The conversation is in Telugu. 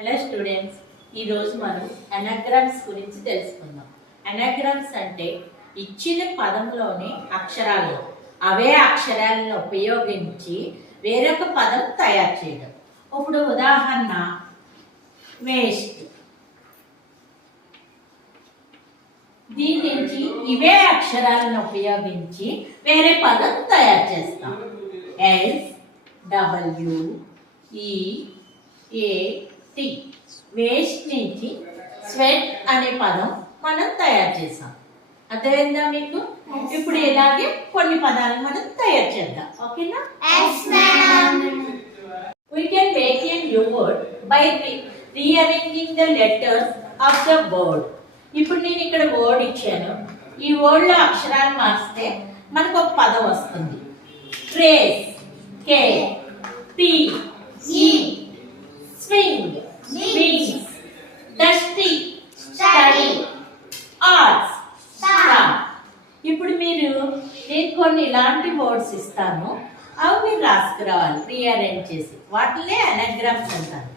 హలో స్టూడెంట్స్, ఈరోజు మనం అనాగ్రామ్స్ గురించి తెలుసుకుందాం. అనాగ్రామ్స్ అంటే ఇచ్చిన పదంలోని అక్షరాలు అవే అక్షరాలను ఉపయోగించి వేరొక పదం తయారు చేయడం. ఇప్పుడు ఉదాహరణ వేస్ట్. దీని నుంచి ఇవే అక్షరాలను ఉపయోగించి వేరే పదం తయారు చేస్తాం. SWEET. వేస్ట్ నుంచి స్వెట్ అనే పదం మనం తయారు చేసాం. అర్థమైందా మీకు? ఇప్పుడు ఇలాగే కొన్ని పదాలు మనం తయారు చేద్దాం. ఓకేనా? We can make a new word by rearranging the letters of the word. ఇప్పుడు నేను ఇక్కడ వర్డ్ ఇచ్చాను. ఈ వర్డ్ లో అక్షరాలు మార్చితే మనకు ఒక పదం వస్తుంది. ట్రేస్, కే, పీ, ఈ, swing, wings, dusty, study, arts, star. ఇప్పుడు నేను కొన్ని ఇలాంటి వర్డ్స్ ఇస్తాను, అవి మీరు రాసుకురావాలి రీఅరేంజ్ చేసి. వాటినే అనాగ్రామ్స్ అంటారు.